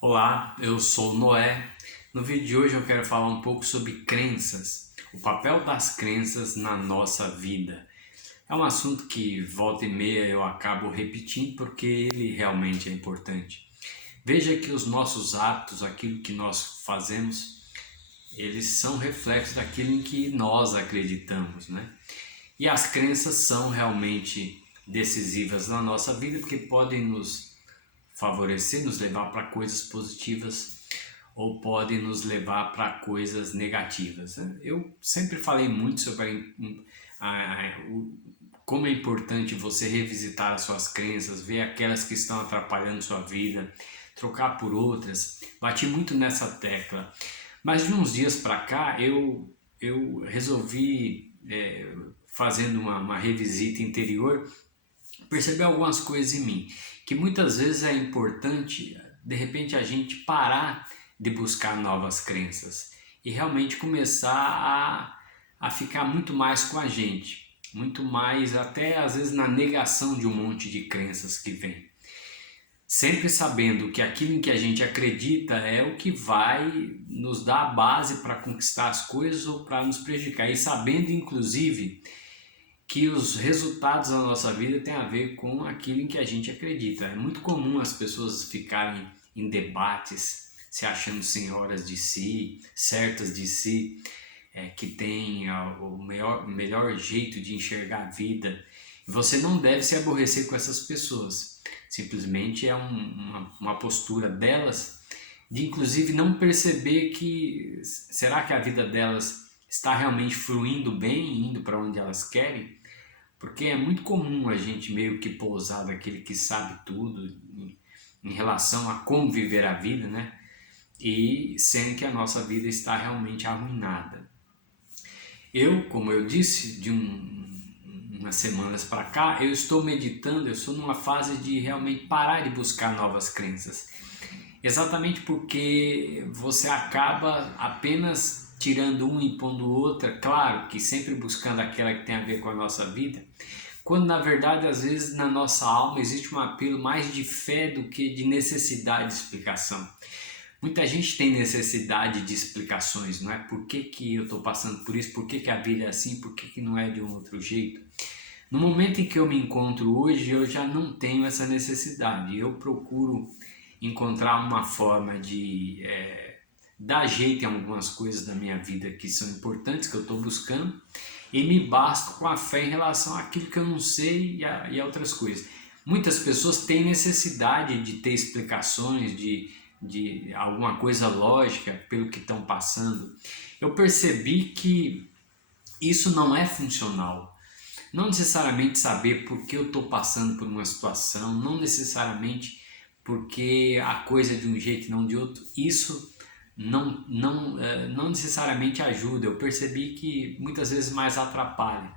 Olá, eu sou o Noé. No vídeo de hoje eu quero falar um pouco sobre crenças, o papel das crenças na nossa vida. É um assunto que volta e meia eu acabo repetindo porque ele realmente é importante. Veja que os nossos hábitos, aquilo que nós fazemos, eles são reflexos daquilo em que nós acreditamos, né? E as crenças são realmente decisivas na nossa vida porque podem nos favorecer, nos levar para coisas positivas ou podem nos levar para coisas negativas, né? Eu sempre falei muito sobre como é importante você revisitar as suas crenças, ver aquelas que estão atrapalhando sua vida, trocar por outras. Bati muito nessa tecla. Mas de uns dias para cá eu resolvi, fazendo uma revisita interior, perceber algumas coisas em mim, que muitas vezes é importante, de repente, a gente parar de buscar novas crenças e realmente começar a ficar muito mais com a gente, muito mais até às vezes na negação de um monte de crenças que vem. Sempre sabendo que aquilo em que a gente acredita é o que vai nos dar a base para conquistar as coisas ou para nos prejudicar. E sabendo, inclusive, que os resultados da nossa vida têm a ver com aquilo em que a gente acredita. É muito comum as pessoas ficarem em debates, se achando senhoras de si, certas de si, que têm o melhor jeito de enxergar a vida. Você não deve se aborrecer com essas pessoas. Simplesmente é uma postura delas de inclusive não perceber que será que a vida delas está realmente fluindo bem, indo para onde elas querem? Porque é muito comum a gente meio que pousar daquele que sabe tudo em relação a como viver a vida, né? E sendo que a nossa vida está realmente arruinada. Como eu disse, umas semanas para cá, eu estou meditando, eu estou numa fase de realmente parar de buscar novas crenças. Exatamente porque você acaba apenas tirando uma e pondo outra, claro que sempre buscando aquela que tem a ver com a nossa vida, quando na verdade às vezes na nossa alma existe um apelo mais de fé do que de necessidade de explicação. Muita gente tem necessidade de explicações, não é? Por que, que eu estou passando por isso? Por que, que a vida é assim? Por que, que não é de um outro jeito? No momento em que eu me encontro hoje, eu já não tenho essa necessidade. Eu procuro encontrar uma forma de dar jeito em algumas coisas da minha vida que são importantes, que eu estou buscando, e me basto com a fé em relação àquilo que eu não sei e a outras coisas. Muitas pessoas têm necessidade de ter explicações, de alguma coisa lógica pelo que estão passando. Eu percebi que isso não é funcional. Não necessariamente saber por que eu estou passando por uma situação, não necessariamente porque a coisa é de um jeito e não de outro, isso não necessariamente ajuda. Eu percebi que muitas vezes mais atrapalha.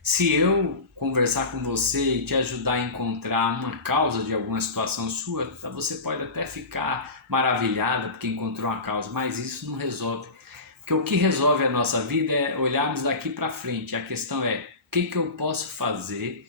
Se eu conversar com você e te ajudar a encontrar uma causa de alguma situação sua, você pode até ficar maravilhada porque encontrou uma causa, mas isso não resolve. Porque o que resolve a nossa vida é olharmos daqui para frente. A questão é o que eu posso fazer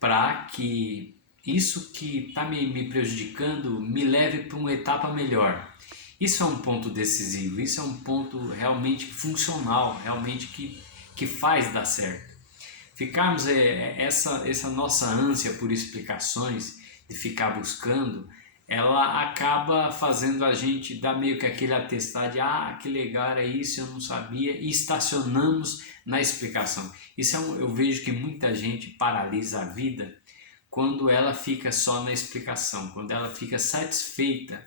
para que isso que está me prejudicando me leve para uma etapa melhor. Isso é um ponto decisivo, isso é um ponto realmente funcional, realmente que faz dar certo. Ficarmos essa nossa ânsia por explicações, de ficar buscando, ela acaba fazendo a gente dar meio que aquele atestado de que legal era isso, eu não sabia, e estacionamos na explicação. Isso eu vejo que muita gente paralisa a vida quando ela fica só na explicação, quando ela fica satisfeita,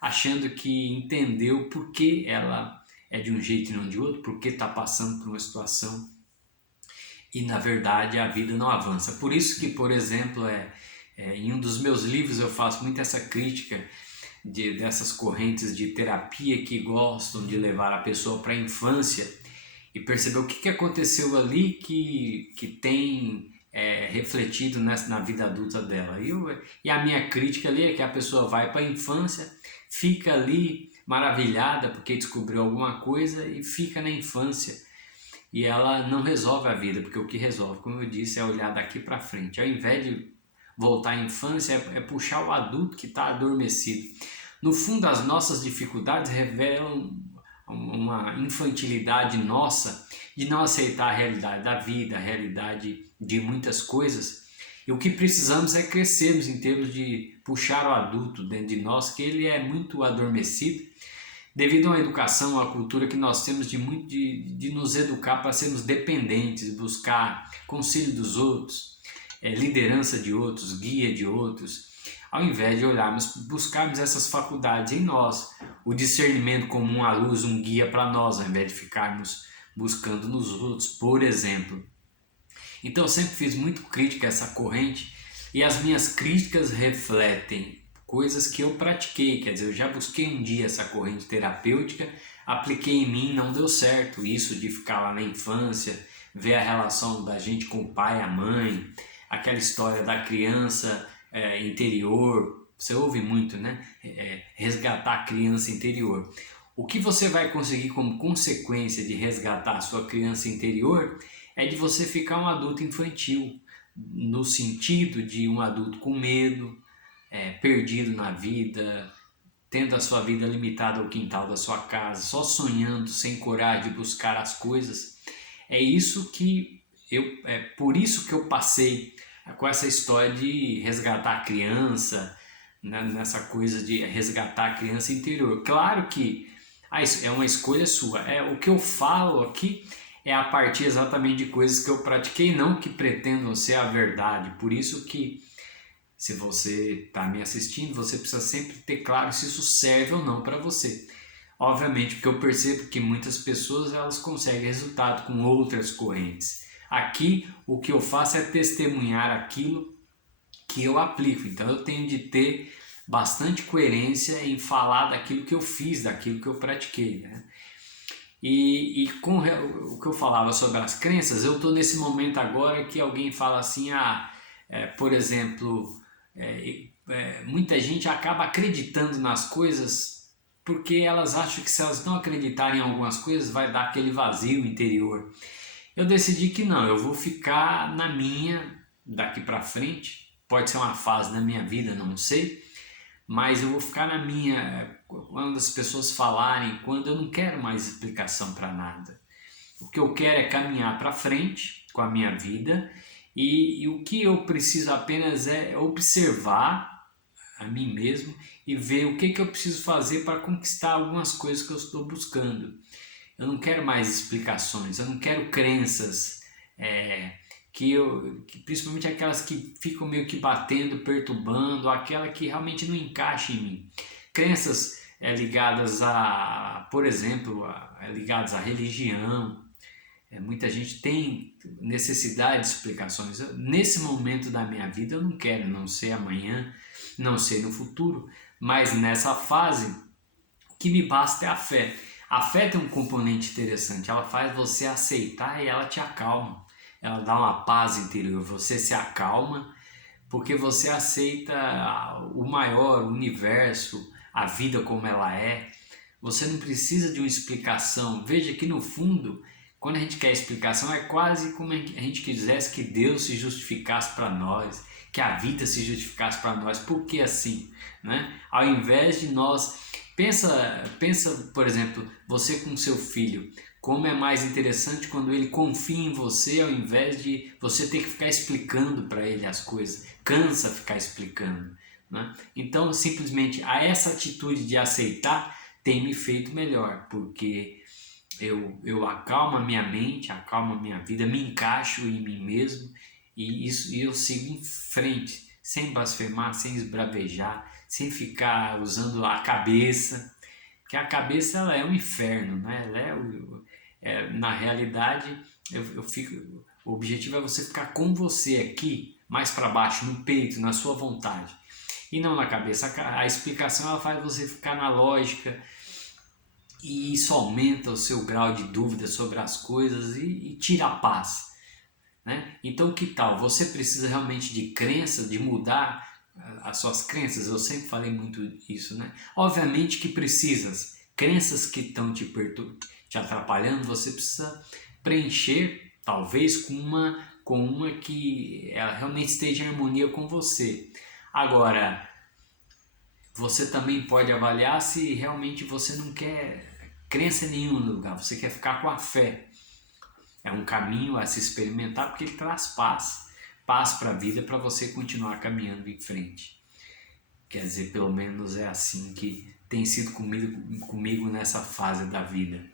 achando que entendeu por que ela é de um jeito e não de outro, por que está passando por uma situação e na verdade a vida não avança. Por isso que, por exemplo, em um dos meus livros eu faço muito essa crítica dessas correntes de terapia que gostam de levar a pessoa para a infância e perceber o que aconteceu ali que tem refletido na vida adulta dela. E a minha crítica ali é que a pessoa vai para a infância, fica ali maravilhada porque descobriu alguma coisa e fica na infância. E ela não resolve a vida, porque o que resolve, como eu disse, é olhar daqui para frente. Ao invés de voltar à infância, é puxar o adulto que está adormecido. No fundo, as nossas dificuldades revelam uma infantilidade nossa de não aceitar a realidade da vida, a realidade de muitas coisas. E o que precisamos é crescermos em termos de puxar o adulto dentro de nós, que ele é muito adormecido, devido a uma educação, a uma cultura que nós temos de nos educar para sermos dependentes, buscar conselho dos outros, liderança de outros, guia de outros, ao invés de olharmos, buscarmos essas faculdades em nós, o discernimento como uma luz, um guia para nós, ao invés de ficarmos buscando nos outros, por exemplo. Então eu sempre fiz muito crítica a essa corrente e as minhas críticas refletem coisas que eu pratiquei, quer dizer, eu já busquei um dia essa corrente terapêutica, apliquei em mim, não deu certo, isso de ficar lá na infância, ver a relação da gente com o pai, a mãe, aquela história da criança interior, você ouve muito, né? Resgatar a criança interior. O que você vai conseguir como consequência de resgatar a sua criança interior é de você ficar um adulto infantil, no sentido de um adulto com medo, perdido na vida, tendo a sua vida limitada ao quintal da sua casa, só sonhando, sem coragem de buscar as coisas. É isso que por isso que eu passei com essa história de resgatar a criança, né, nessa coisa de resgatar a criança interior. Claro que é uma escolha sua. O que eu falo aqui é a partir exatamente de coisas que eu pratiquei, não que pretendam ser a verdade. Por isso que, se você está me assistindo, você precisa sempre ter claro se isso serve ou não para você. Obviamente, porque eu percebo que muitas pessoas elas conseguem resultado com outras correntes. Aqui, o que eu faço é testemunhar aquilo que eu aplico. Então, eu tenho de ter bastante coerência em falar daquilo que eu fiz, daquilo que eu pratiquei, né? E com o que eu falava sobre as crenças, eu estou nesse momento agora que alguém fala assim, por exemplo, muita gente acaba acreditando nas coisas porque elas acham que se elas não acreditarem em algumas coisas vai dar aquele vazio interior. Eu decidi que não, eu vou ficar na minha daqui para frente, pode ser uma fase da minha vida, não sei, mas eu vou ficar na minha quando as pessoas falarem, quando eu não quero mais explicação para nada. O que eu quero é caminhar para frente com a minha vida e o que eu preciso apenas é observar a mim mesmo e ver o que eu preciso fazer para conquistar algumas coisas que eu estou buscando. Eu não quero mais explicações, eu não quero crenças, que principalmente aquelas que ficam meio que batendo, perturbando, aquela que realmente não encaixa em mim. Crenças ligadas por exemplo, ligadas à religião. Muita gente tem necessidade de explicações. Nesse momento da minha vida eu não quero, não sei amanhã, não sei no futuro, mas nessa fase o que me basta é a fé. A fé tem um componente interessante, ela faz você aceitar e ela te acalma. Ela dá uma paz interior, você se acalma porque você aceita o maior, o universo, a vida como ela é. Você não precisa de uma explicação. Veja que no fundo, quando a gente quer explicação, é quase como a gente quisesse que Deus se justificasse para nós, que a vida se justificasse para nós. Por que assim? Né? Ao invés de nós... Pensa, por exemplo, você com seu filho, como é mais interessante quando ele confia em você ao invés de você ter que ficar explicando para ele as coisas, cansa ficar explicando, né? Então, simplesmente, essa atitude de aceitar tem me feito melhor, porque eu acalmo a minha mente, acalmo a minha vida, me encaixo em mim mesmo e eu sigo em frente, sem blasfemar, sem esbravejar, sem ficar usando a cabeça, porque a cabeça ela é um inferno, né? Ela na realidade, o objetivo é você ficar com você aqui, mais para baixo, no peito, na sua vontade, e não na cabeça. A explicação ela faz você ficar na lógica, e isso aumenta o seu grau de dúvida sobre as coisas e tira a paz, né? Então que tal? Você precisa realmente de crença, de mudar as suas crenças. Eu sempre falei muito isso, né? Obviamente que precisas. Crenças que estão te atrapalhando, você precisa preencher, talvez com uma que ela realmente esteja em harmonia com você. Agora, você também pode avaliar se realmente você não quer crença nenhuma no lugar, você quer ficar com a fé. É um caminho a se experimentar porque ele traz paz. Paz para a vida, para você continuar caminhando em frente. Quer dizer, pelo menos é assim que tem sido comigo nessa fase da vida.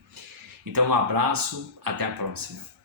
Então, um abraço, até a próxima.